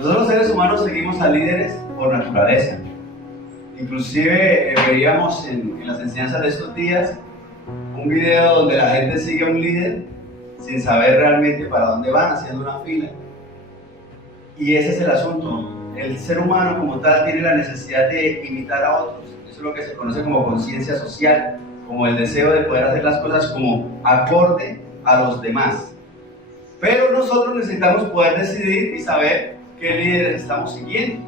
Nosotros los seres humanos seguimos a líderes por naturaleza. Inclusive veíamos en las enseñanzas de estos días un video donde la gente sigue a un líder sin saber realmente para dónde van, haciendo una fila. Y ese es el asunto. El ser humano como tal tiene la necesidad de imitar a otros. Eso es lo que se conoce como conciencia social, como el deseo de poder hacer las cosas como acorde a los demás. Pero nosotros necesitamos poder decidir y saber qué líderes estamos siguiendo.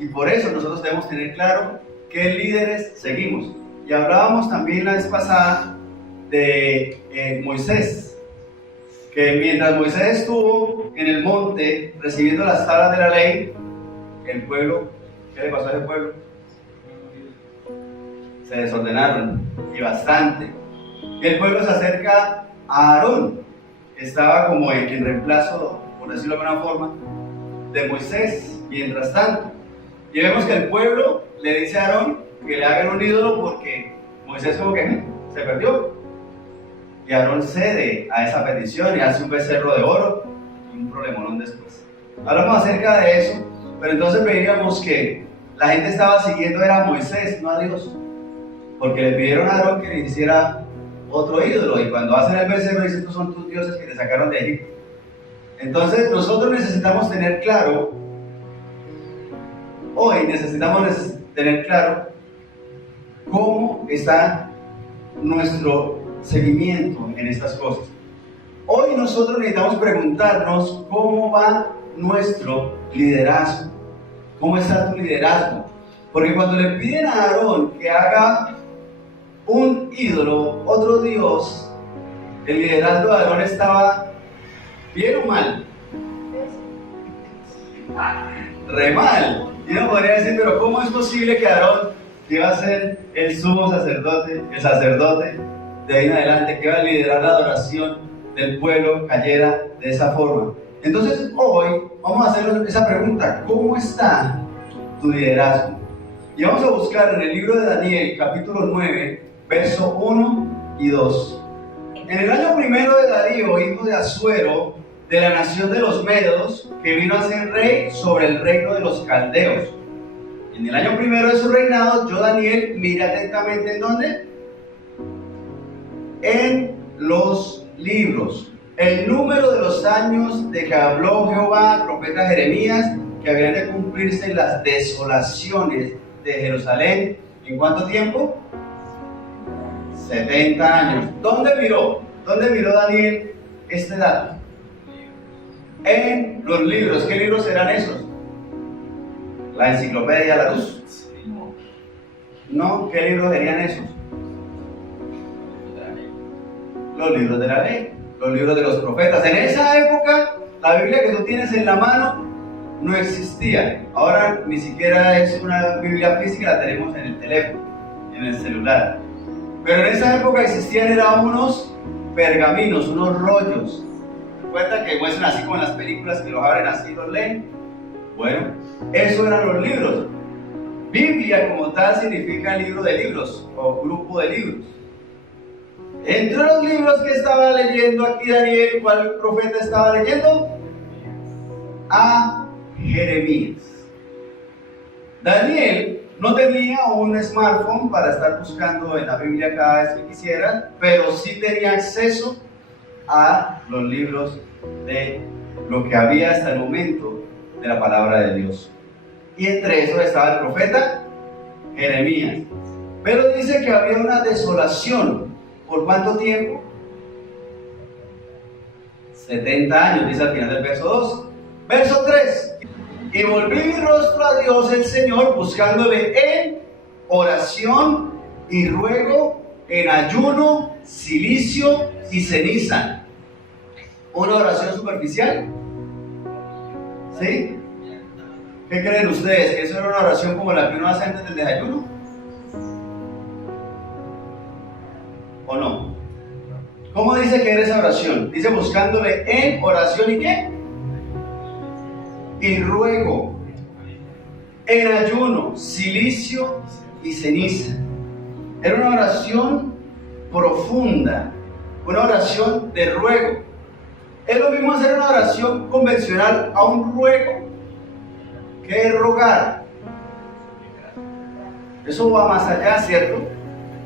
Y por eso nosotros debemos tener claro qué líderes seguimos. Y hablábamos también la vez pasada de Moisés, que mientras Moisés estuvo en el monte recibiendo las tablas de la ley, el pueblo, ¿qué le pasó a ese pueblo? Se desordenaron, y bastante. Y el pueblo se acerca a Aarón, que estaba como en reemplazo, por decirlo de alguna forma, de Moisés, mientras tanto. Y vemos que el pueblo le dice a Aarón que le hagan un ídolo porque Moisés como que se perdió. Y Aarón cede a esa petición y hace un becerro de oro y un problemón después. Hablamos acerca de eso, pero entonces veíamos que la gente estaba siguiendo era a Moisés, no a Dios. Porque le pidieron a Aarón que le hiciera otro ídolo, y cuando hacen el becerro dicen: estos son tus dioses que te sacaron de Egipto. Entonces nosotros necesitamos tener claro, hoy necesitamos tener claro cómo está nuestro seguimiento en estas cosas. Hoy nosotros necesitamos preguntarnos cómo va nuestro liderazgo. ¿Cómo está tu liderazgo? Porque cuando le piden a Aarón que haga un ídolo, otro dios, el liderazgo de Aarón estaba bien o mal. Re mal. Y uno podría decir: pero ¿cómo es posible que Aarón, que iba a ser el sumo sacerdote, el sacerdote de ahí en adelante, que iba a liderar la adoración del pueblo, cayera de esa forma? Entonces hoy vamos a hacer esa pregunta: ¿cómo está tu liderazgo? Y vamos a buscar en el libro de Daniel, capítulo 9, verso 1 y 2. En el año primero de Darío, hijo de Asuero, de la nación de los Medos, que vino a ser rey sobre el reino de los caldeos. En el año primero de su reinado, yo, Daniel, miré atentamente ¿en dónde? En los libros, el número de los años de que habló Jehová al profeta Jeremías, que habían de cumplirse las desolaciones de Jerusalén. ¿En cuánto tiempo? 70 años. ¿Dónde miró? ¿Dónde miró Daniel este dato? En los libros. ¿Qué libros serán esos? ¿La enciclopedia La Luz? No, ¿qué libros serían esos? Los libros de la ley, los libros de los profetas. En esa época, la Biblia que tú tienes en la mano no existía. Ahora ni siquiera es una Biblia física, la tenemos en el teléfono, en el celular. Pero en esa época existían unos pergaminos, unos rollos. ¿Recuerdan que muestran así como en las películas, que los abren así y los leen? Bueno, eso eran los libros. Biblia como tal significa libro de libros o grupo de libros. Entre los libros que estaba leyendo aquí Daniel, ¿cuál profeta estaba leyendo? A Jeremías. Daniel no tenía un smartphone para estar buscando en la Biblia cada vez que quisiera, pero sí tenía acceso a los libros de lo que había hasta el momento de la palabra de Dios. Y entre esos estaba el profeta Jeremías. Pero dice que había una desolación. ¿Por cuánto tiempo? 70 años, dice al final del verso 2. Verso 3. Y volví mi rostro a Dios el Señor, buscándole en oración y ruego, en ayuno, cilicio y ceniza. ¿Una oración superficial? ¿Sí? ¿Qué creen ustedes? ¿Que eso era una oración como la que uno hace antes del desayuno? ¿O no? ¿Cómo dice que era esa oración? Dice buscándole en oración y ¿qué? Y ruego, en ayuno, cilicio y ceniza. Era una oración profunda, una oración de ruego. Es lo mismo hacer una oración convencional a un ruego. ¿Qué es rogar? Eso va más allá, ¿cierto?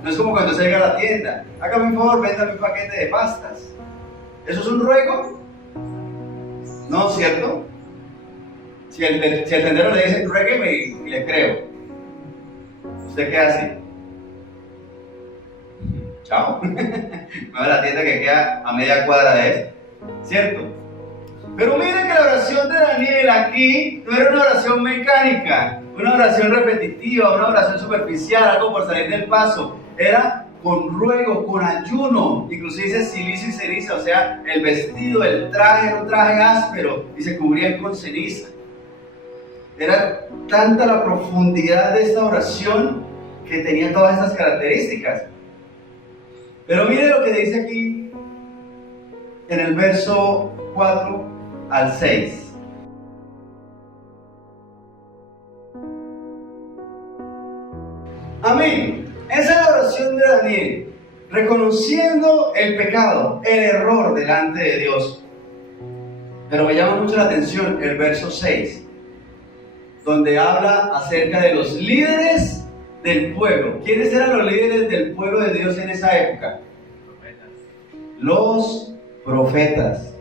No es como cuando se llega a la tienda. Hágame un favor, véndame un paquete de pastas. ¿Eso es un ruego? No, ¿cierto? Si el tendero le dice, ruégueme y le creo. ¿Usted qué hace? Chao. Me voy a la tienda que queda a media cuadra de esto. ¿Cierto? Pero miren que la oración de Daniel aquí no era una oración mecánica, una oración repetitiva, una oración superficial, algo por salir del paso. Era con ruego, con ayuno, inclusive dice silicio y ceniza, o sea, el vestido, el traje era un traje áspero y se cubrían con ceniza. Era tanta la profundidad de esta oración que tenía todas estas características. Pero mire lo que dice aquí en el verso 4 al 6. Amén. Esa es la oración de Daniel, reconociendo el pecado, el error delante de Dios. Pero me llama mucho la atención el verso 6, donde habla acerca de los líderes del pueblo. ¿Quiénes eran los líderes del pueblo de Dios en esa época? Los profetas.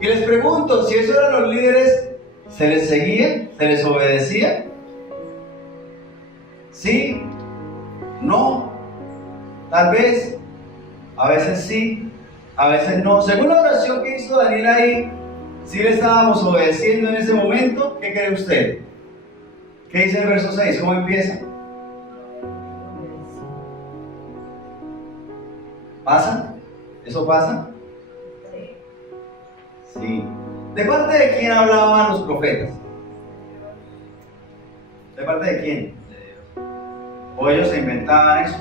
Y les pregunto, si esos eran los líderes, ¿se les seguía? ¿Se les obedecía? ¿Sí? ¿No? Tal vez. A veces sí, a veces no. Según la oración que hizo Daniel ahí, si le estábamos obedeciendo en ese momento. ¿Qué cree usted? ¿Qué dice el verso 6? ¿Cómo empieza? ¿Pasa? ¿Eso pasa? Sí. ¿De parte de quién hablaban los profetas? ¿De parte de quién? ¿O ellos se inventaban eso?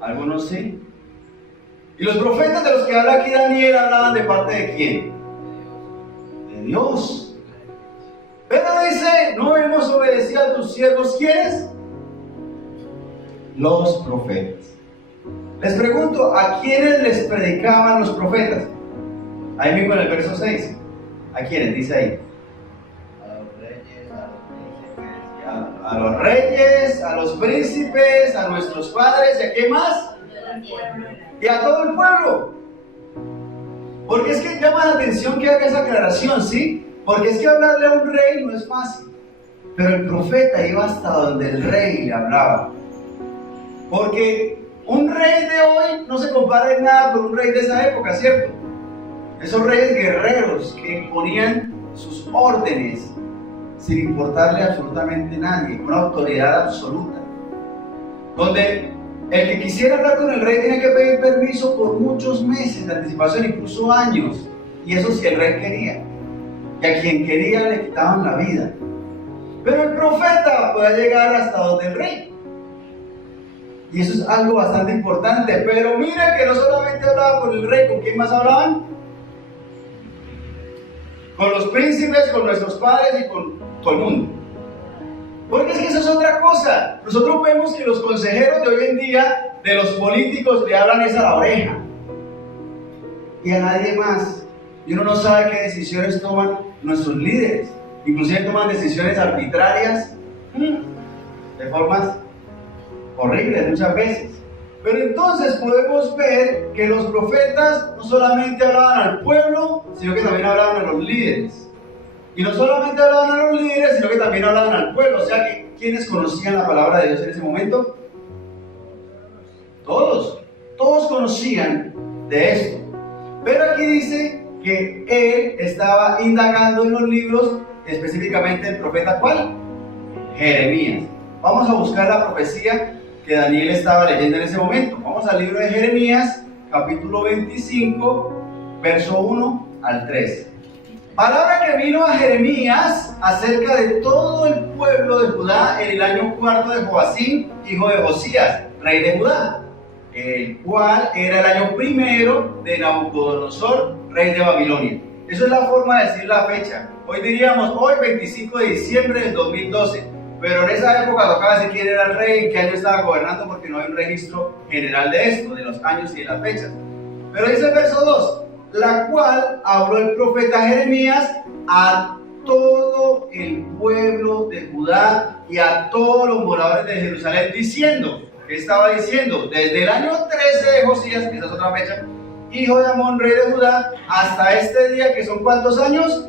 Algunos sí. ¿Y los profetas de los que habla aquí Daniel hablaban de parte de quién? De Dios. Pero dice, no hemos obedecido a tus siervos. ¿Quiénes? Los profetas. Les pregunto, ¿a quiénes les predicaban los profetas? Ahí mismo en el verso 6. ¿A quiénes? Dice ahí. A los reyes, a los príncipes, a nuestros padres, ¿y a qué más? Y a todo el pueblo. Porque es que llama la atención que haga esa aclaración, ¿sí? Porque es que hablarle a un rey no es fácil. Pero el profeta iba hasta donde el rey le hablaba. Porque un rey de hoy no se compara en nada con un rey de esa época, ¿cierto? Esos reyes guerreros que ponían sus órdenes sin importarle absolutamente a nadie, una autoridad absoluta. Donde el que quisiera hablar con el rey tiene que pedir permiso por muchos meses de anticipación, incluso años. Y eso si el rey quería. Y a quien quería le quitaban la vida. Pero el profeta podía llegar hasta donde el rey. Y eso es algo bastante importante. Pero mira que no solamente hablaba con el rey, ¿con quién más hablaban? Con los príncipes, con nuestros padres y con todo el mundo. Porque es que eso es otra cosa. Nosotros vemos que los consejeros de hoy en día, de los políticos, le hablan es a la oreja. Y a nadie más. Y uno no sabe qué decisiones toman nuestros líderes. Inclusive toman decisiones arbitrarias de formas horribles muchas veces. Pero entonces podemos ver que los profetas no solamente hablaban al pueblo, sino que también hablaban a los líderes. Y no solamente hablaban a los líderes, sino que también hablaban al pueblo. O sea que, ¿quiénes conocían la palabra de Dios en ese momento? Todos. Todos conocían de esto. Pero aquí dice que él estaba indagando en los libros, específicamente el profeta ¿cuál? Jeremías. Vamos a buscar la profecía que Daniel estaba leyendo en ese momento. Vamos al libro de Jeremías, capítulo 25, verso 1 al 3. Palabra que vino a Jeremías acerca de todo el pueblo de Judá en el año cuarto de Joacim, hijo de Josías, rey de Judá, el cual era el año primero de Nabucodonosor, rey de Babilonia. Eso es la forma de decir la fecha. Hoy diríamos, hoy 25 de diciembre del 2012. Pero en esa época tocaba decir quién era el rey, en qué año estaba gobernando, porque no hay un registro general de esto, de los años y de las fechas. Pero dice el verso 2, la cual habló el profeta Jeremías a todo el pueblo de Judá y a todos los moradores de Jerusalén, diciendo, ¿qué estaba diciendo? Desde el año 13 de Josías, que esa es otra fecha, hijo de Amón, rey de Judá, hasta este día, que son ¿cuántos años?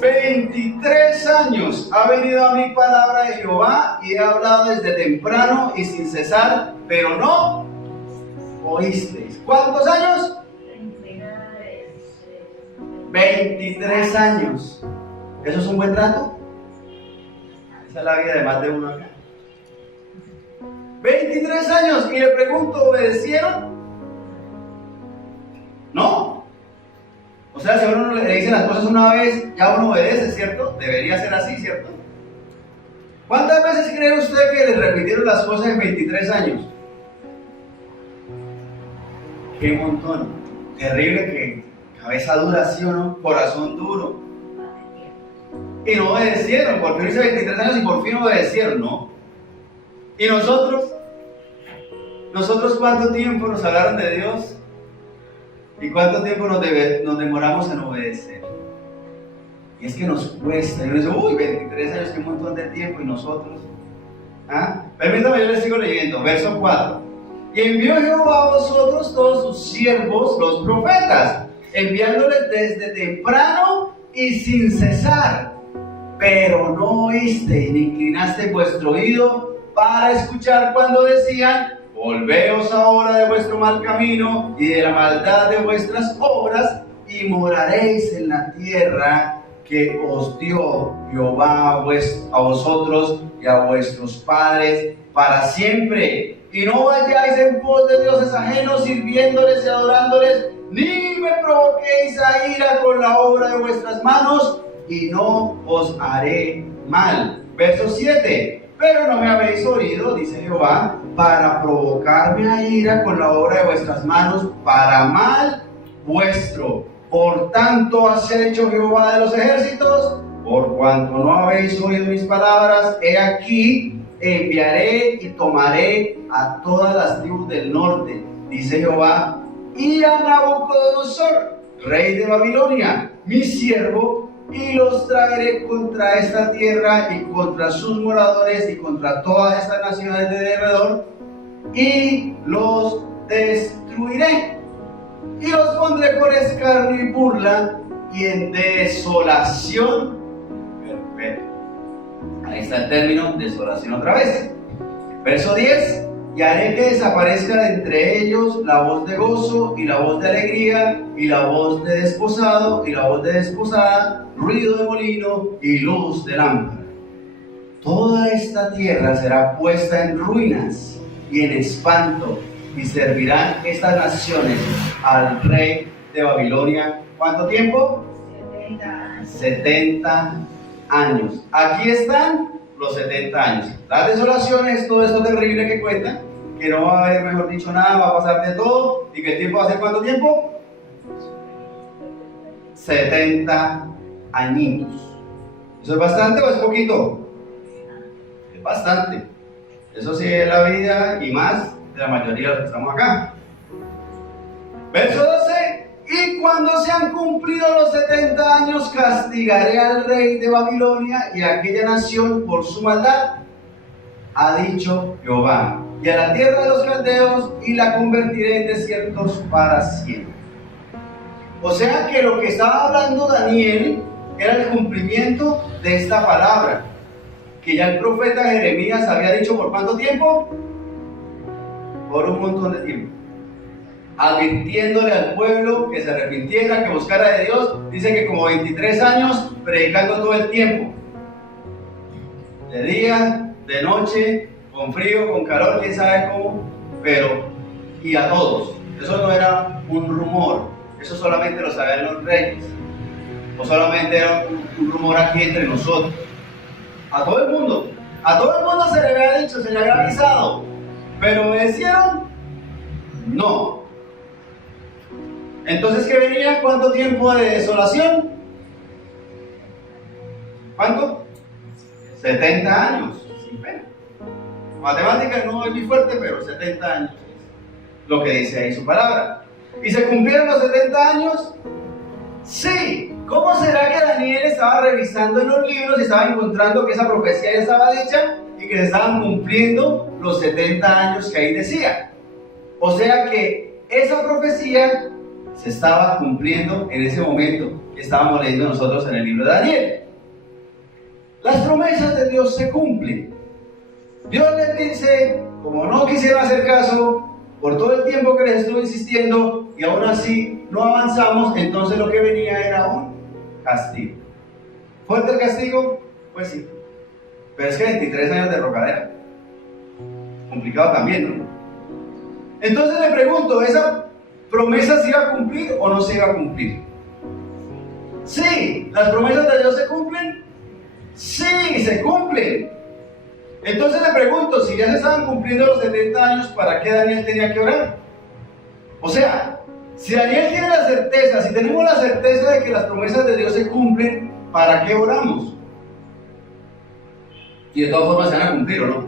23 años ha venido a mí palabra de Jehová y he hablado desde temprano y sin cesar, pero no oísteis. ¿Cuántos años? 23 años. ¿Eso es un buen trato? Esa es la vida de más de uno acá. 23 años, y le pregunto, ¿obedecieron? ¿No? O sea, si a uno le dice las cosas una vez, ya uno obedece, ¿cierto? Debería ser así, ¿cierto? ¿Cuántas veces cree usted que le repitieron las cosas en 23 años? ¡Qué montón! Terrible, que cabeza dura, ¿sí o no? Corazón duro. Y no obedecieron, porque uno dice 23 años y por fin obedecieron, ¿no? ¿Y nosotros? ¿Nosotros cuánto tiempo nos hablaron de Dios? ¿Y cuánto tiempo nos demoramos en obedecer? Y es que nos cuesta. Y uno dice, uy, 23 años, qué montón de tiempo. ¿Y nosotros? ¿Ah? Permítame, yo les sigo leyendo. Verso 4. Y envió Jehová a vosotros todos sus siervos, los profetas, enviándoles desde temprano y sin cesar. Pero no oíste ni inclinaste vuestro oído para escuchar cuando decían, volveos ahora de vuestro mal camino y de la maldad de vuestras obras, y moraréis en la tierra que os dio Jehová a vosotros y a vuestros padres para siempre. Y no vayáis en pos de dioses ajenos, sirviéndoles y adorándoles, ni me provoquéis a ira con la obra de vuestras manos, y no os haré mal. Verso 7. Pero no me habéis oído, dice Jehová, para provocarme a ira con la obra de vuestras manos, para mal vuestro. Por tanto, así ha dicho Jehová de los ejércitos, por cuanto no habéis oído mis palabras, he aquí, enviaré y tomaré a todas las tribus del norte, dice Jehová, y a Nabucodonosor, rey de Babilonia, mi siervo, y los traeré contra esta tierra y contra sus moradores y contra todas estas naciones de alrededor, y los destruiré, y los pondré por escarnio y burla y en desolación perpetua. Ahí está el término desolación otra vez. Verso 10. Y haré que desaparezca de entre ellos la voz de gozo y la voz de alegría y la voz de desposado y la voz de desposada, ruido de molino y luz de lámpara. Toda esta tierra será puesta en ruinas y en espanto, y servirán estas naciones al rey de Babilonia. ¿Cuánto tiempo? 70 años. Aquí están los 70 años. Las desolaciones, todo esto terrible que cuentan, que no va a haber, mejor dicho, nada, va a pasar de todo, y que el tiempo va a ser ¿cuánto tiempo? 70 añitos. ¿Eso es bastante o es poquito? Es bastante. Eso sí es la vida y más de la mayoría de los que estamos acá. Verso 12. Y cuando se han cumplido los 70 años, castigaré al rey de Babilonia y a aquella nación por su maldad, ha dicho Jehová, y a la tierra de los caldeos, y la convertiré en desiertos para siempre. O sea que lo que estaba hablando Daniel era el cumplimiento de esta palabra, que ya el profeta Jeremías había dicho por cuánto tiempo, por un montón de tiempo, advirtiéndole al pueblo que se arrepintiera, que buscara de Dios. Dice que como 23 años predicando todo el tiempo, de día, de noche, con frío, con calor, quién sabe cómo, pero y a todos. Eso no era un rumor, eso solamente lo sabían los reyes, o solamente era un rumor aquí entre nosotros. A todo el mundo se le había dicho, se le había avisado, pero ¿obedecieron? No. Entonces, ¿qué venía? ¿Cuánto tiempo de desolación? ¿Cuánto? 70 años, sin pena. Matemáticas no es muy fuerte, pero 70 años es lo que dice ahí su palabra. ¿Y se cumplieron los 70 años? Sí. ¿cómo será que Daniel estaba revisando en los libros y estaba encontrando que esa profecía ya estaba dicha y que se estaban cumpliendo los 70 años que ahí decía? O sea que esa profecía se estaba cumpliendo en ese momento que estábamos leyendo nosotros en el libro de Daniel. Las promesas de Dios se cumplen. Dios les dice, como no quisieron hacer caso, por todo el tiempo que les estuve insistiendo y aún así no avanzamos, entonces lo que venía era un castigo. ¿Fuerte el castigo? Pues sí. Pero es que 23 años de rocadera. Complicado también, ¿no? Entonces le pregunto, ¿esa promesa se iba a cumplir o no se iba a cumplir? Sí. ¿Las promesas de Dios se cumplen? Sí, se cumplen. Entonces le pregunto, si ya se estaban cumpliendo los 70 años, ¿para qué Daniel tenía que orar? O sea, si Daniel tiene la certeza, si tenemos la certeza de que las promesas de Dios se cumplen, ¿para qué oramos? Y de todas formas se van a cumplir, ¿o no?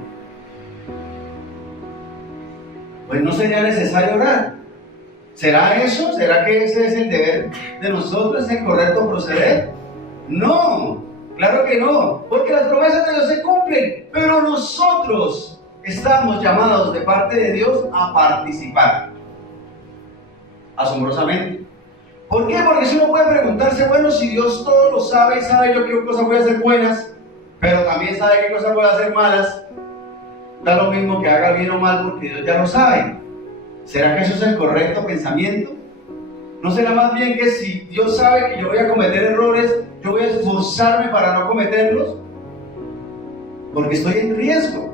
Pues no sería necesario orar. ¿Será eso? ¿Será que ese es el deber de nosotros, es el correcto proceder? No. Claro que no, porque las promesas de Dios se cumplen, pero nosotros estamos llamados de parte de Dios a participar. Asombrosamente. ¿Por qué? Porque si uno puede preguntarse, bueno, si Dios todo lo sabe y sabe yo qué cosas voy a hacer buenas, pero también sabe qué cosas voy a hacer malas, da lo mismo que haga bien o mal porque Dios ya lo sabe. ¿Será que eso es el correcto pensamiento? ¿No será más bien que si Dios sabe que yo voy a cometer errores, yo voy a esforzarme para no cometerlos? Porque estoy en riesgo.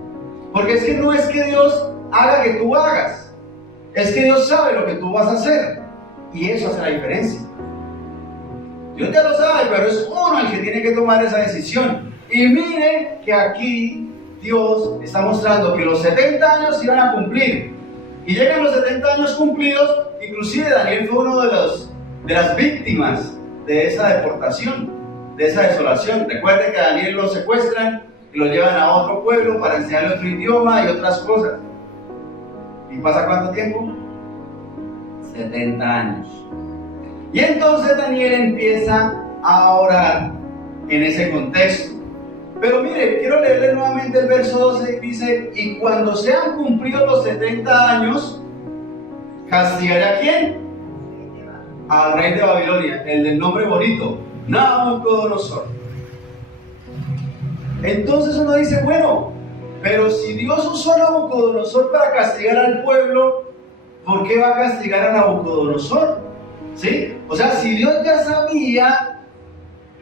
Porque es que no es que Dios haga que tú hagas, es que Dios sabe lo que tú vas a hacer. Y eso hace la diferencia. Dios ya lo sabe, pero es uno el que tiene que tomar esa decisión. Y mire que aquí Dios está mostrando que los 70 años se iban a cumplir. Y llegan los 70 años cumplidos. Inclusive Daniel fue uno de las víctimas de esa deportación, de esa desolación. Recuerden que a Daniel lo secuestran y lo llevan a otro pueblo para enseñarle otro idioma y otras cosas. ¿Y pasa cuánto tiempo? 70 años. Y entonces Daniel empieza a orar en ese contexto. Pero mire, quiero leerle nuevamente el verso 12, dice, y cuando sean cumplidos los 70 años, ¿castigaré a quién? Al rey de Babilonia, el del nombre bonito, Nabucodonosor. Entonces uno dice, bueno, pero si Dios usó a Nabucodonosor para castigar al pueblo, ¿por qué va a castigar a Nabucodonosor? ¿Sí? O sea, si Dios ya sabía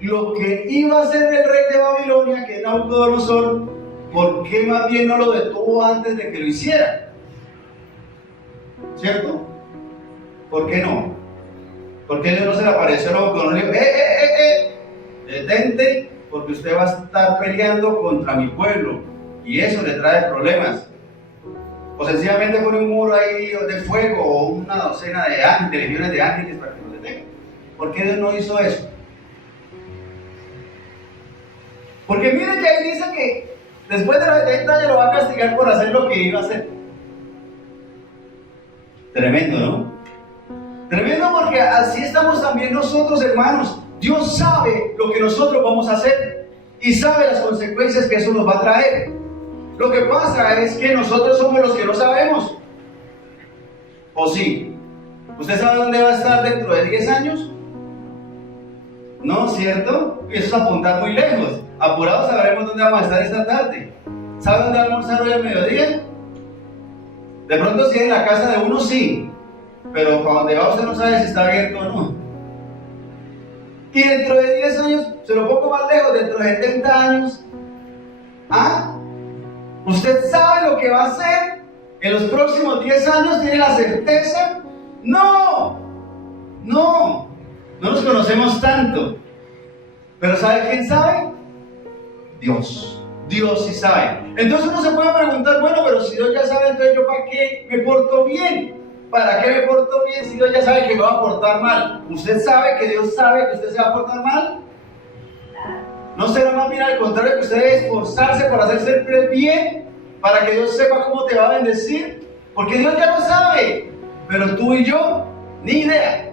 lo que iba a hacer el rey de Babilonia, que es Nabucodonosor, ¿por qué más bien no lo detuvo antes de que lo hiciera? ¿Cierto? ¿Por qué no? ¿Por qué Dios no se le apareció a Nabucodonosor y dijo, detente, porque usted va a estar peleando contra mi pueblo y eso le trae problemas? O sencillamente pone un muro ahí de fuego o una docena de ángeles, de legiones de ángeles para que lo detengan. ¿Por qué Dios no hizo eso? Porque miren que ahí dice que después de los 70 años lo va a castigar por hacer lo que iba a hacer. Tremendo, ¿no? Tremendo, porque así estamos también nosotros, hermanos. Dios sabe lo que nosotros vamos a hacer y sabe las consecuencias que eso nos va a traer. Lo que pasa es que nosotros somos los que no sabemos. ¿O sí? ¿Usted sabe dónde va a estar dentro de 10 años? ¿No? ¿Cierto? Y eso es apuntar muy lejos. Apurados sabremos dónde vamos a estar esta tarde. ¿Sabe dónde vamos a estar hoy al mediodía? De pronto si en la casa de uno sí, pero para donde va usted no sabe si está abierto o no. Y dentro de 10 años, se lo pongo más lejos, dentro de 70 años, ¿ah? ¿Usted sabe lo que va a hacer en los próximos 10 años? ¿Tiene la certeza? No nos conocemos tanto. Pero ¿sabe quién sabe? Dios sí sabe. Entonces uno se puede preguntar, bueno, pero si Dios ya sabe, entonces yo ¿para qué me porto bien? ¿Para qué me porto bien si Dios ya sabe que me va a portar mal? ¿Usted sabe que Dios sabe que usted se va a portar mal? ¿No será más bien al contrario que usted debe esforzarse por hacer siempre el bien? Para que Dios sepa cómo te va a bendecir. Porque Dios ya lo sabe, pero tú y yo, ni idea.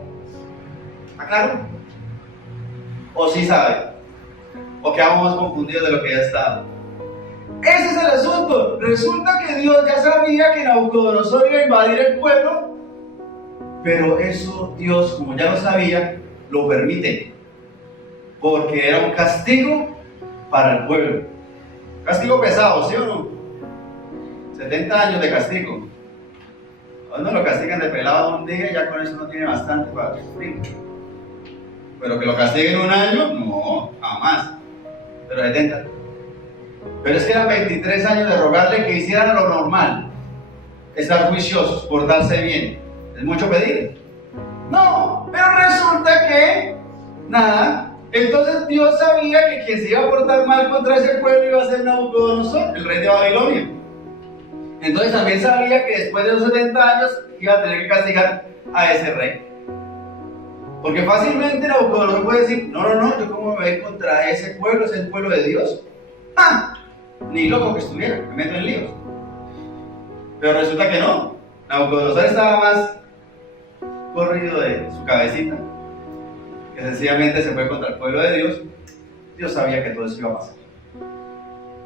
¿Está claro? ¿O sí sabe? ¿O quedamos más confundidos de lo que ya estaba? Ese es el asunto. Resulta que Dios ya sabía que Nabucodonosor iba a invadir el pueblo, pero eso Dios, como ya lo sabía, lo permite, porque era un castigo para el pueblo. Castigo pesado, ¿sí o no? 70 años de castigo. Cuando lo castigan de pelado un día, ya con eso no tiene bastante para sufrir. Pero que lo castiguen un año, no, jamás. Pero 70. Pero es que eran 23 años de rogarle que hicieran lo normal, estar juiciosos, portarse bien. ¿Es mucho pedir? No, pero resulta que nada. Entonces Dios sabía que quien se iba a portar mal contra ese pueblo iba a ser Nabucodonosor, el rey de Babilonia. Entonces también sabía que después de los 70 años iba a tener que castigar a ese rey. Porque fácilmente Nabucodonosor puede decir, no, yo cómo me voy contra ese pueblo, es el pueblo de Dios. Ni loco que estuviera, me meto en líos. Pero resulta que no. Nabucodonosor estaba más corrido de su cabecita, que sencillamente se fue contra el pueblo de Dios. Dios sabía que todo eso iba a pasar.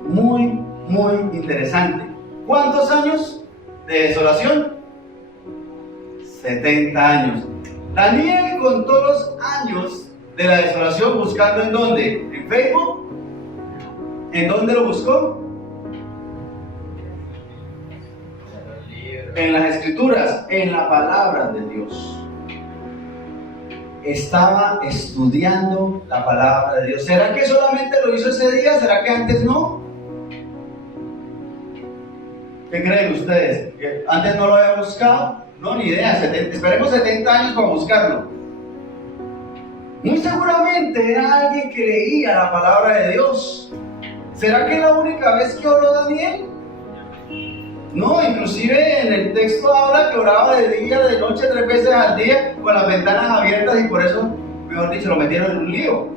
Muy, muy interesante. ¿Cuántos años de desolación? 70 años. Daniel contó los años de la desolación buscando ¿en dónde? ¿En Facebook? ¿En dónde lo buscó? En las escrituras, en la palabra de Dios. Estaba estudiando la palabra de Dios. ¿Será que solamente lo hizo ese día? ¿Será que antes no? ¿Qué creen ustedes? ¿Que antes no lo había buscado? No, ni idea. Esperemos 70 años para buscarlo. Muy seguramente era alguien que leía la palabra de Dios. ¿Será que la única vez que oró Daniel? No, inclusive en el texto habla que oraba de día, de noche, 3 veces al día, con las ventanas abiertas, y por eso, mejor dicho, lo metieron en un lío.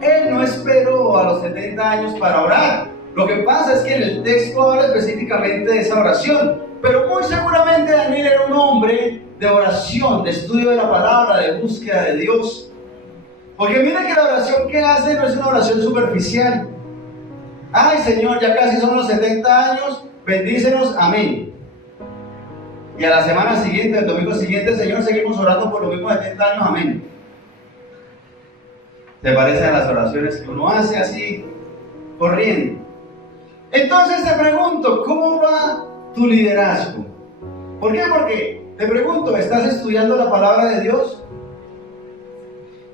Él no esperó a los 70 años para orar. Lo que pasa es que en el texto habla específicamente de esa oración, pero muy seguramente Daniel era un hombre de oración, de estudio de la palabra, de búsqueda de Dios. Porque mire que la oración que hace no es una oración superficial. Ay, Señor, ya casi son los 70 años, bendícenos, amén. Y a la semana siguiente, el domingo siguiente, Señor, seguimos orando por los mismos 70 años, amén. ¿Te parecen a las oraciones que uno hace así, corriendo? Entonces te pregunto, ¿cómo va tu liderazgo? ¿Por qué? Porque te pregunto, ¿estás estudiando la palabra de Dios?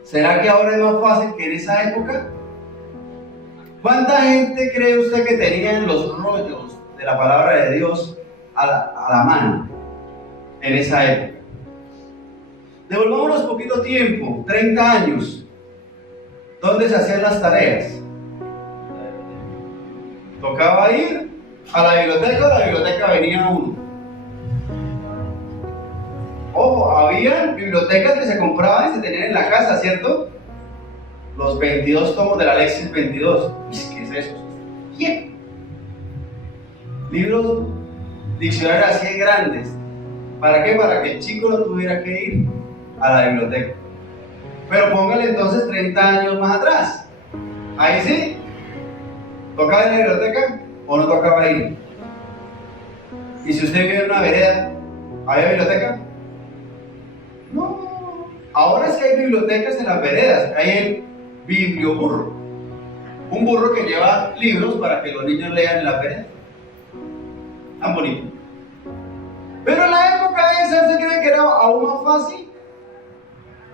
¿Será que ahora es más fácil que en esa época? ¿Cuánta gente cree usted que tenían los rollos de la palabra de Dios a la mano en esa época? Devolvámonos poquito tiempo, 30 años. ¿Dónde se hacían las tareas? Tocaba ir a la biblioteca venía uno. Ojo, había bibliotecas que se compraban y se tenían en la casa, ¿cierto? Los 22 tomos de la Alexis 22. ¿Qué es eso? Bien. Libros, diccionarios así grandes. ¿Para qué? Para que el chico no tuviera que ir a la biblioteca. Pero póngale entonces 30 años más atrás. Ahí sí. ¿Tocaba ir a la biblioteca o no tocaba ir? Y si usted vive en una vereda, ¿había biblioteca? No. Ahora es que hay bibliotecas en las veredas. Hay el biblioburro. Un burro que lleva libros para que los niños lean en la vereda. Tan bonito. Pero en la época esa, ¿se cree que era aún más fácil?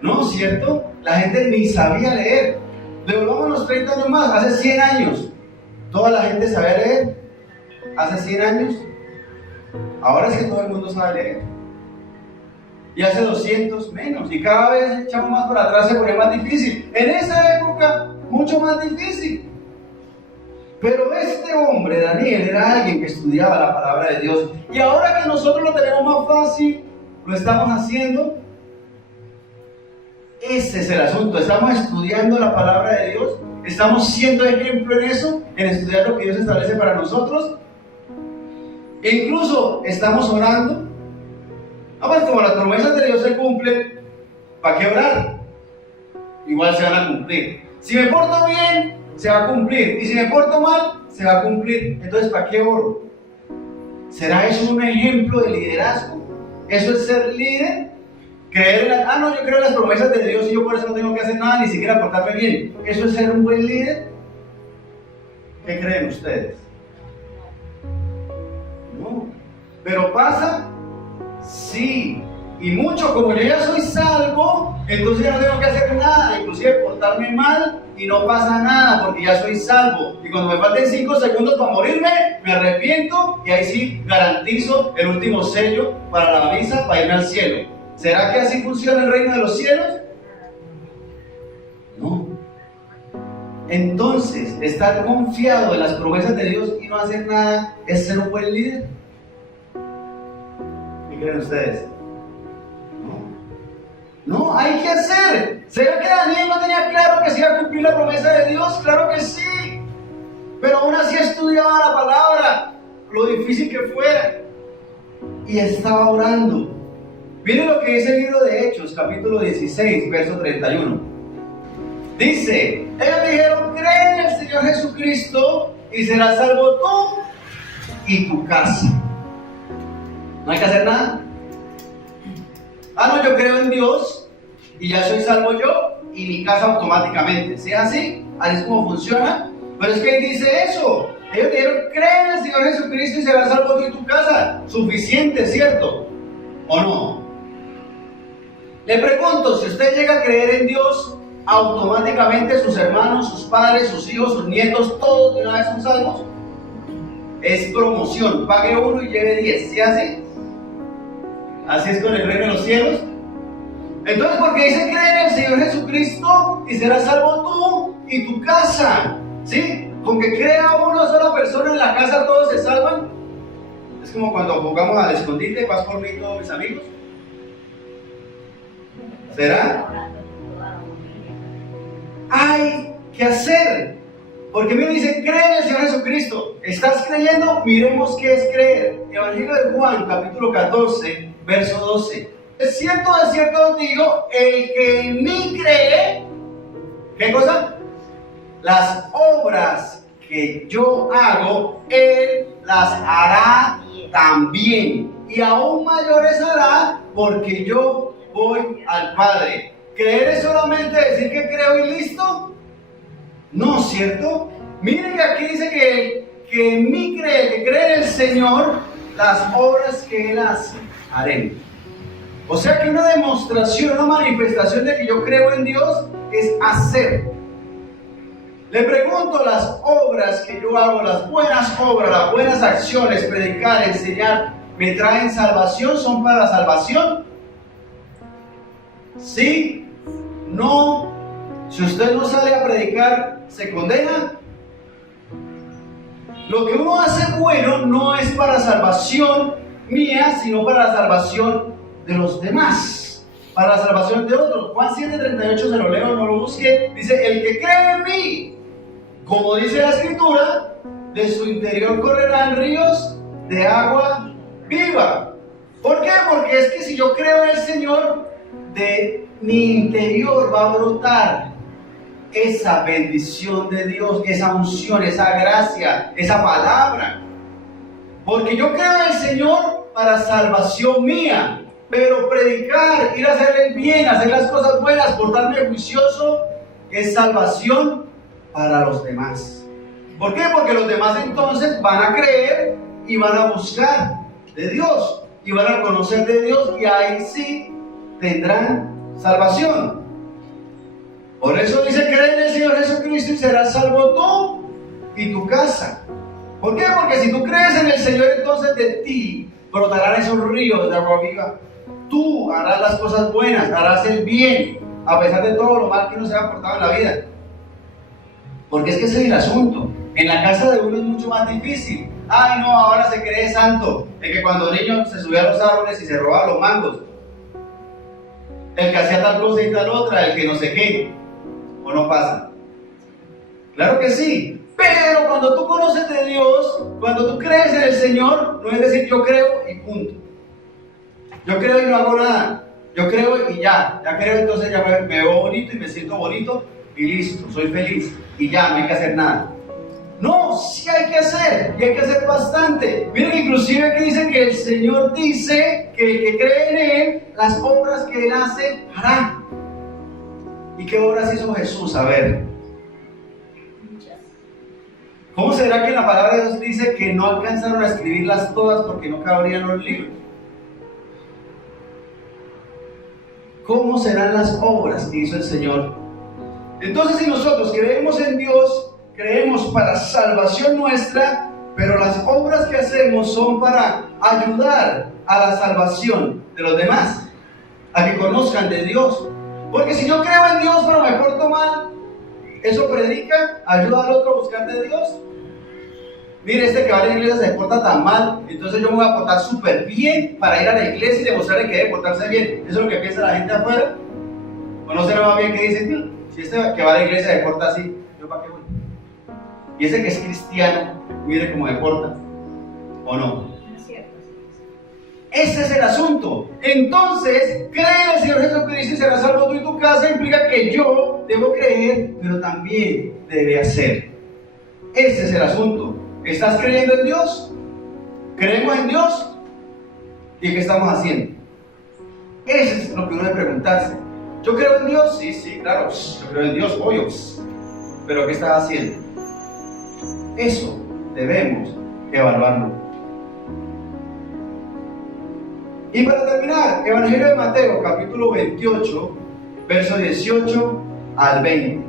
No, ¿cierto? La gente ni sabía leer. Devolvamos los 30 años más, hace 100 años. ¿Toda la gente sabía leer? ¿Hace 100 años? Ahora es que todo el mundo sabe leer. Y hace 200 menos. Y cada vez echamos más para atrás, se pone más difícil. En esa época, mucho más difícil. Pero este hombre, Daniel, era alguien que estudiaba la palabra de Dios. Y ahora que nosotros lo tenemos más fácil, lo estamos haciendo. Ese es el asunto. Estamos estudiando la palabra de Dios. Estamos siendo ejemplo en eso, en estudiar lo que Dios establece para nosotros. E incluso estamos orando. No, pues como las promesas de Dios se cumplen, ¿para qué orar? igual se van a cumplir. Si me porto bien, se va a cumplir. Y si me porto mal, se va a cumplir. Entonces, ¿para qué oro? ¿Será eso un ejemplo de liderazgo? ¿Eso es ser líder? Creer en la... no, yo creo en las promesas de Dios y yo por eso no tengo que hacer nada, ni siquiera portarme bien. ¿Eso es ser un buen líder? ¿Qué creen ustedes? No. ¿Pero pasa? Sí. Y mucho, como yo ya soy salvo, entonces ya no tengo que hacer nada, inclusive portarme mal y no pasa nada porque ya soy salvo. Y cuando me falten 5 segundos para morirme, me arrepiento y ahí sí garantizo el último sello para la misa para irme al cielo. ¿Será que así funciona el reino de los cielos? No. Entonces, estar confiado en las promesas de Dios y no hacer nada es ser un buen líder. ¿Qué creen ustedes? No, hay que hacer. ¿Será que Daniel no tenía claro que se iba a cumplir la promesa de Dios? Claro que sí. Pero aún así estudiaba la palabra, lo difícil que fuera. Y estaba orando. Miren lo que dice el libro de Hechos, capítulo 16, verso 31. Dice, ellos dijeron, cree en el Señor Jesucristo y serás salvo tú y tu casa. ¿No hay que hacer nada? No, yo creo en Dios y ya soy salvo yo y mi casa automáticamente. ¿Sí es así? Así es como funciona. Pero es que él dice eso. Ellos dijeron, cree en el Señor Jesucristo y serás salvo tú y tu casa. Suficiente, ¿cierto? ¿O no? Le pregunto, si usted llega a creer en Dios, automáticamente sus hermanos, sus padres, sus hijos, sus nietos, todos de una vez son salvos. Es promoción. Pague 1 y lleve 10. ¿Sí es así? Así es con el reino de los cielos. Entonces, porque dice creer en el Señor Jesucristo y serás salvo tú y tu casa. ¿Sí? Con que crea una sola persona en la casa, todos se salvan. Es como cuando jugamos al escondite, vas por mí y todos mis amigos. ¿Será? Hay que hacer. Porque me dice, cree en el Señor Jesucristo. ¿Estás creyendo? Miremos qué es creer. Evangelio de Juan, capítulo 14, verso 12. De cierto os digo, el que en mí cree, ¿qué cosa? Las obras que yo hago, él las hará también. Y aún mayores hará, porque yo voy al Padre. ¿Creer es solamente decir que creo y listo? No, ¿cierto? Miren que aquí dice que en mí cree, que cree en el Señor, las obras que Él hace, haré. O sea que una demostración, una manifestación de que yo creo en Dios es hacer. Le pregunto, las obras que yo hago, las buenas obras, las buenas acciones, predicar, enseñar, ¿me traen salvación? ¿Son para la salvación? ¿Sí? ¿No? Si usted no sale a predicar, ¿se condena? Lo que uno hace bueno no es para salvación mía, sino para la salvación de los demás, para la salvación de otros. Juan 7:38, se lo leo, no lo busque. Dice, el que cree en mí, como dice la Escritura, de su interior correrán ríos de agua viva. ¿Por qué? Porque es que si yo creo en el Señor, de mi interior va a brotar esa bendición de Dios, esa unción, esa gracia, esa palabra. Porque yo creo en el Señor para salvación mía, pero predicar, ir a hacer el bien, hacer las cosas buenas, portarme juicioso, es salvación para los demás. ¿Por qué? Porque los demás entonces van a creer y van a buscar de Dios y van a conocer de Dios y ahí sí tendrán salvación. Por eso dice, cree en el Señor Jesucristo y serás salvo tú y tu casa. ¿Por qué? Porque si tú crees en el Señor, entonces de ti brotarán esos ríos de agua viva. Tú harás las cosas buenas, harás el bien, a pesar de todo lo mal que uno se ha portado en la vida. Porque es que ese es el asunto. En la casa de uno es mucho más difícil. Ay, no, ahora se cree santo. De que cuando niño se subía a los árboles y se robaba los mangos. El que hacía tal cosa y tal otra, el que no sé qué. ¿O no pasa? Claro que sí. Pero cuando tú conoces de Dios, cuando tú crees en el Señor, no es decir yo creo y punto. Yo creo y no hago nada. yo creo y ya creo, entonces ya me veo bonito y me siento bonito y listo, soy feliz y ya, no hay que hacer nada. No, sí hay que hacer, y hay que hacer bastante. Miren que inclusive aquí dice que el Señor dice que el que cree en Él, las obras que Él hace, hará. ¿Y qué obras hizo Jesús? A ver. ¿Cómo será que en la palabra de Dios dice que no alcanzaron a escribirlas todas porque no cabrían los libros? ¿Cómo serán las obras que hizo el Señor? Entonces, si nosotros creemos en Dios, creemos para salvación nuestra, pero las obras que hacemos son para ayudar a la salvación de los demás, a que conozcan de Dios. Porque si yo creo en Dios pero me porto mal, ¿eso predica? ¿Ayuda al otro a buscar de Dios? Mire, este que va a la iglesia se porta tan mal, entonces yo me voy a portar súper bien para ir a la iglesia y demostrarle que debe portarse bien. ¿Eso es lo que piensa la gente afuera? ¿O no se le va bien que dicen, si este que va a la iglesia se porta así, ¿yo para qué voy? Y ese que es cristiano, mire cómo se porta, ¿o no? Ese es el asunto. Entonces, creer en el Señor Jesucristo y serás salvo tú y tu casa implica que yo debo creer, pero también debe hacer. Ese es el asunto. ¿Estás creyendo en Dios? ¿Creemos en Dios? ¿Y qué estamos haciendo? Eso es lo que uno debe preguntarse. ¿Yo creo en Dios? Sí, claro. Yo creo en Dios, obvio. ¿Pero qué estás haciendo? Eso debemos evaluarlo. Y para terminar, Evangelio de Mateo, capítulo 28, verso 18 al 20.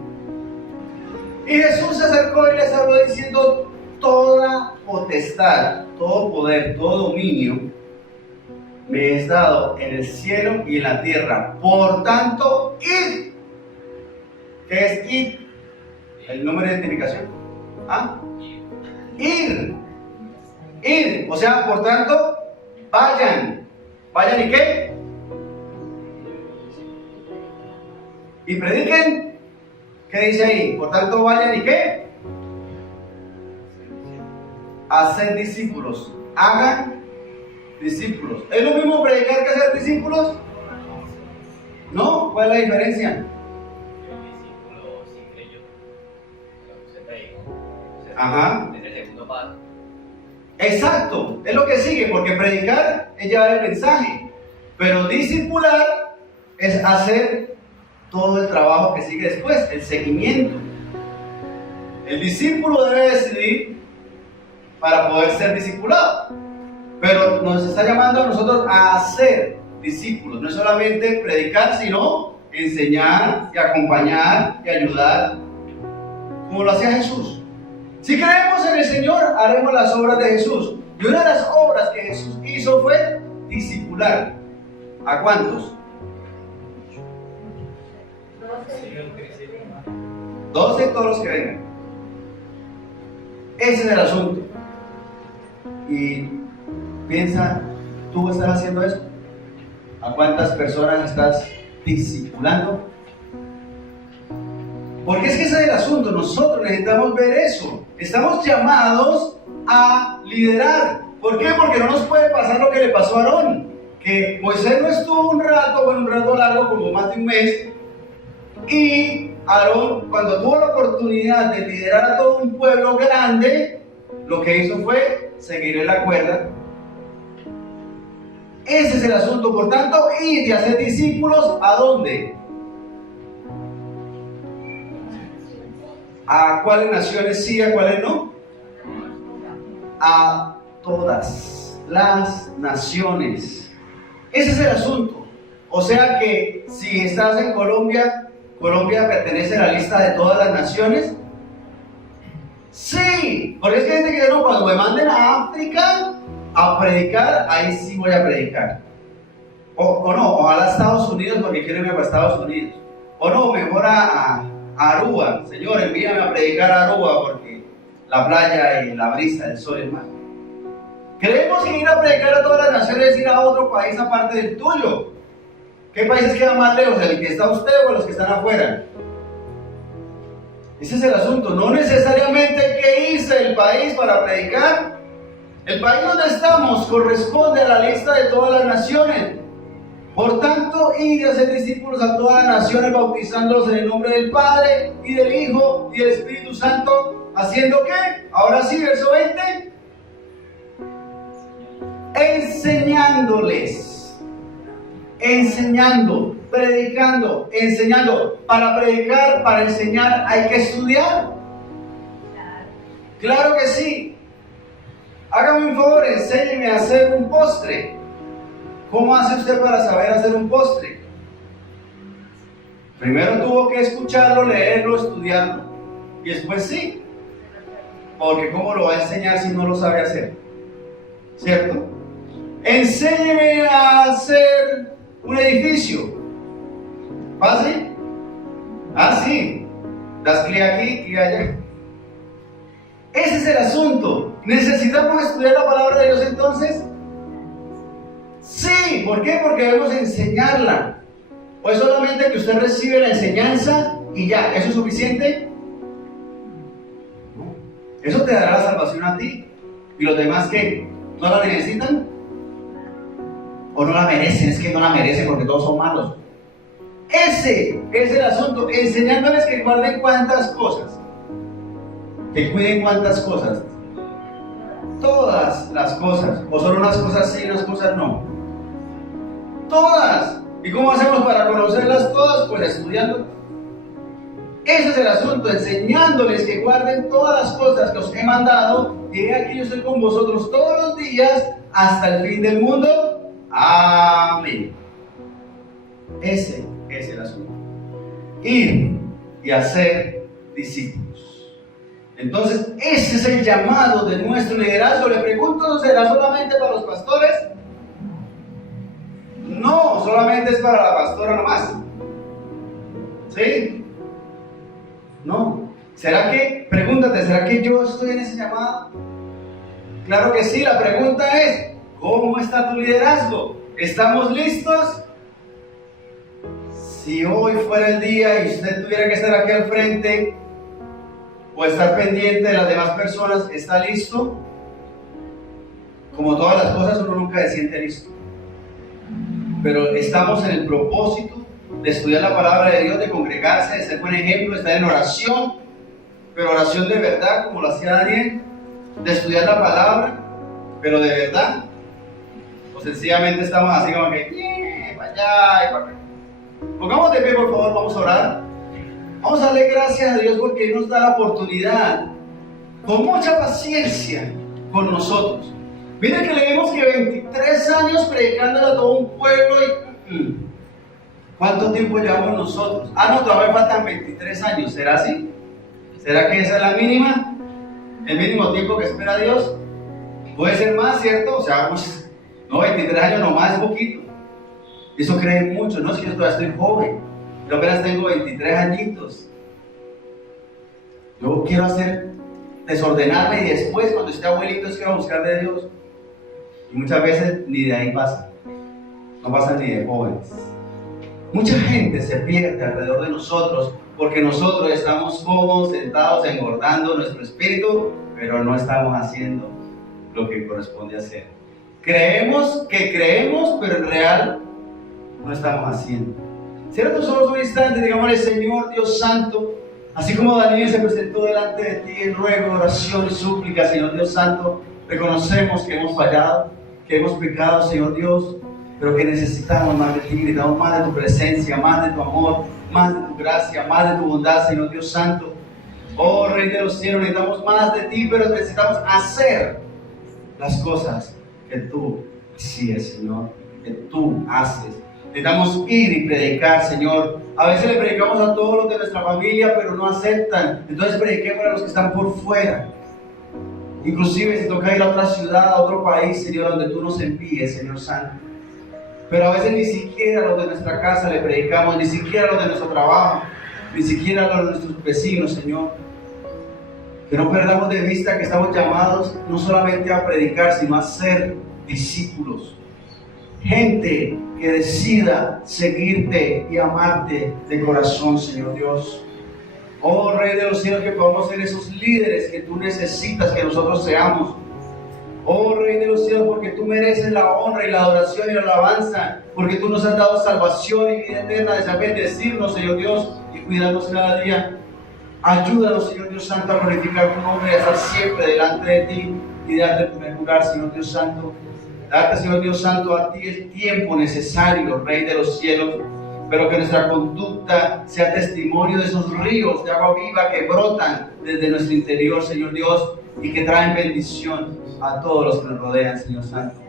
Y Jesús se acercó y les habló diciendo: toda potestad, todo poder, todo dominio me es dado en el cielo y en la tierra. Por tanto, id. ¿Qué es id? El número de identificación. ¿Ah? Ir. O sea, por tanto, vayan. ¿Vayan y qué? Y prediquen. ¿Qué dice ahí? Por tanto, vayan y qué? Hacer discípulos. Hagan discípulos. ¿Es lo mismo predicar que hacer discípulos? ¿No? ¿Cuál es la diferencia? El discípulo sí creyó. Se predicó. Ajá. Es el segundo paso. Exacto, es lo que sigue, porque predicar es llevar el mensaje, pero discipular es hacer todo el trabajo que sigue después, el seguimiento. El discípulo debe decidir para poder ser discipulado, pero nos está llamando a nosotros a hacer discípulos, no es solamente predicar, sino enseñar y acompañar y ayudar, como lo hacía Jesús. Si creemos en el Señor, haremos las obras de Jesús. Y una de las obras que Jesús hizo fue discipular. ¿A cuántos? 12 todos los que vengan. Ese es el asunto. Y piensa, ¿tú estás haciendo eso? ¿A cuántas personas estás discipulando? Porque es que ese es el asunto, nosotros necesitamos ver eso. Estamos llamados a liderar. ¿Por qué? Porque no nos puede pasar lo que le pasó a Aarón. Que Moisés no estuvo un rato largo, como más de un mes. Y Aarón, cuando tuvo la oportunidad de liderar a todo un pueblo grande, lo que hizo fue seguirle la cuerda. Ese es el asunto. Por tanto, ir y hacer discípulos, ¿a dónde? ¿A cuáles naciones sí, a cuáles no? A todas las naciones. Ese es el asunto. O sea que si estás en Colombia, ¿Colombia pertenece a la lista de todas las naciones? Sí, porque es que hay gente que dice, no, cuando me manden a África a predicar, ahí sí voy a predicar. O no, ojalá a Estados Unidos porque quiero irme para Estados Unidos. O no, mejor a Aruba. Señor, envíame a predicar a Aruba porque la playa y la brisa del sol es más. Creemos que ir a predicar a todas las naciones es ir a otro país aparte del tuyo. ¿Qué países quedan más lejos? ¿El que está usted o los que están afuera? Ese es el asunto. No necesariamente hay que irse del país para predicar. El país donde estamos corresponde a la lista de todas las naciones. Por tanto, id y haced discípulos a todas las naciones, bautizándolos en el nombre del Padre, y del Hijo, y del Espíritu Santo, ¿haciendo qué? Ahora sí, verso 20. Enseñando, predicando, enseñando. Para predicar, para enseñar, hay que estudiar. Claro que sí. Hágame un favor, enséñeme a hacer un postre. ¿Cómo hace usted para saber hacer un postre? Primero tuvo que escucharlo, leerlo, estudiarlo. Y después sí. Porque ¿cómo lo va a enseñar si no lo sabe hacer? ¿Cierto? Enséñeme a hacer un edificio. ¿Fácil? Ah, sí. Das clic aquí y allá. Ese es el asunto. ¿Necesitamos estudiar la palabra de Dios entonces? Sí. ¿Por qué? Porque debemos enseñarla. ¿O es solamente que usted recibe la enseñanza y ya? ¿Eso es suficiente? No. Eso te dará la salvación a ti. ¿Y los demás qué? ¿No la necesitan? ¿O no la merecen? Es que no la merecen porque todos son malos. Ese es el asunto. Enseñándoles que guarden cuántas cosas. Que cuiden cuántas cosas. Todas las cosas. O solo unas cosas sí y unas cosas no. Todas. ¿Y cómo hacemos para conocerlas todas? Pues estudiando. Ese es el asunto, enseñándoles que guarden todas las cosas que os he mandado. Y he aquí yo estoy con vosotros todos los días hasta el fin del mundo. Amén. Ese es el asunto. Ir y hacer discípulos. Entonces, ese es el llamado de nuestro liderazgo. Le pregunto, ¿será solamente para los pastores? No, solamente es para la pastora nomás. ¿Sí? No. ¿Será que, pregúntate, ¿será que yo estoy en ese llamado? Claro que sí, la pregunta es, ¿cómo está tu liderazgo? ¿Estamos listos? Si hoy fuera el día y usted tuviera que estar aquí al frente o estar pendiente de las demás personas, ¿está listo? Como todas las cosas, uno nunca se siente listo. Pero estamos en el propósito de estudiar la palabra de Dios, de congregarse, de ser buen ejemplo, de estar en oración, pero oración de verdad, como lo hacía Daniel, de estudiar la palabra, pero de verdad, o sencillamente estamos así como que, para allá y para acá. Pongamos de pie, por favor, vamos a orar. Vamos a darle gracias a Dios porque Él nos da la oportunidad, con mucha paciencia, con nosotros. Miren que leemos que 23 años predicándole a todo un pueblo y... ¿Cuánto tiempo llevamos nosotros? Ah, no, todavía faltan 23 años, ¿será así? ¿Será que esa es la mínima? ¿El mínimo tiempo que espera Dios? Puede ser más, ¿cierto? O sea, pues, no, 23 años nomás es poquito. Y eso creen mucho, no es que yo todavía estoy joven. Yo apenas tengo 23 añitos. Yo quiero desordenarme y después, cuando esté abuelito, es que voy a buscar de Dios. Y muchas veces ni de ahí pasa. No pasa ni de jóvenes. Mucha gente se pierde alrededor de nosotros porque nosotros estamos cómodos, sentados, engordando nuestro espíritu, pero no estamos haciendo lo que corresponde hacer. Creemos que creemos, pero en real no estamos haciendo. Cierra tus ojos un instante, digámosle: Señor Dios Santo, así como Daniel se presentó delante de ti en ruego, oración y súplica, Señor Dios Santo, reconocemos que hemos fallado, que hemos pecado, Señor Dios, pero que necesitamos más de ti, necesitamos más de tu presencia, más de tu amor, más de tu gracia, más de tu bondad, Señor Dios Santo. Oh Rey de los cielos, necesitamos más de ti, pero necesitamos hacer las cosas que tú hacías, Señor, que tú haces. Necesitamos ir y predicar, Señor. A veces le predicamos a todos los de nuestra familia, pero no aceptan. Entonces prediquemos a los que están por fuera. Inclusive si toca ir a otra ciudad, a otro país, Señor, donde tú nos envíes, Señor Santo. Pero a veces ni siquiera a los de nuestra casa le predicamos, ni siquiera a los de nuestro trabajo, ni siquiera a los de nuestros vecinos, Señor. Que no perdamos de vista que estamos llamados no solamente a predicar, sino a ser discípulos. Gente que decida seguirte y amarte de corazón, Señor Dios. Oh Rey de los cielos, que podamos ser esos líderes que tú necesitas que nosotros seamos. Oh Rey de los cielos, porque tú mereces la honra y la adoración y la alabanza, porque tú nos has dado salvación y vida eterna, de saber decirnos, Señor Dios, y cuidarnos cada día. Ayúdanos, Señor Dios Santo, a glorificar tu nombre y a estar siempre delante de ti y darte el primer lugar, Señor Dios Santo. Date, Señor Dios Santo, a ti el tiempo necesario, Rey de los cielos, pero que nuestra conducta sea testimonio de esos ríos de agua viva que brotan desde nuestro interior, Señor Dios, y que traen bendición a todos los que nos rodean, Señor Santo.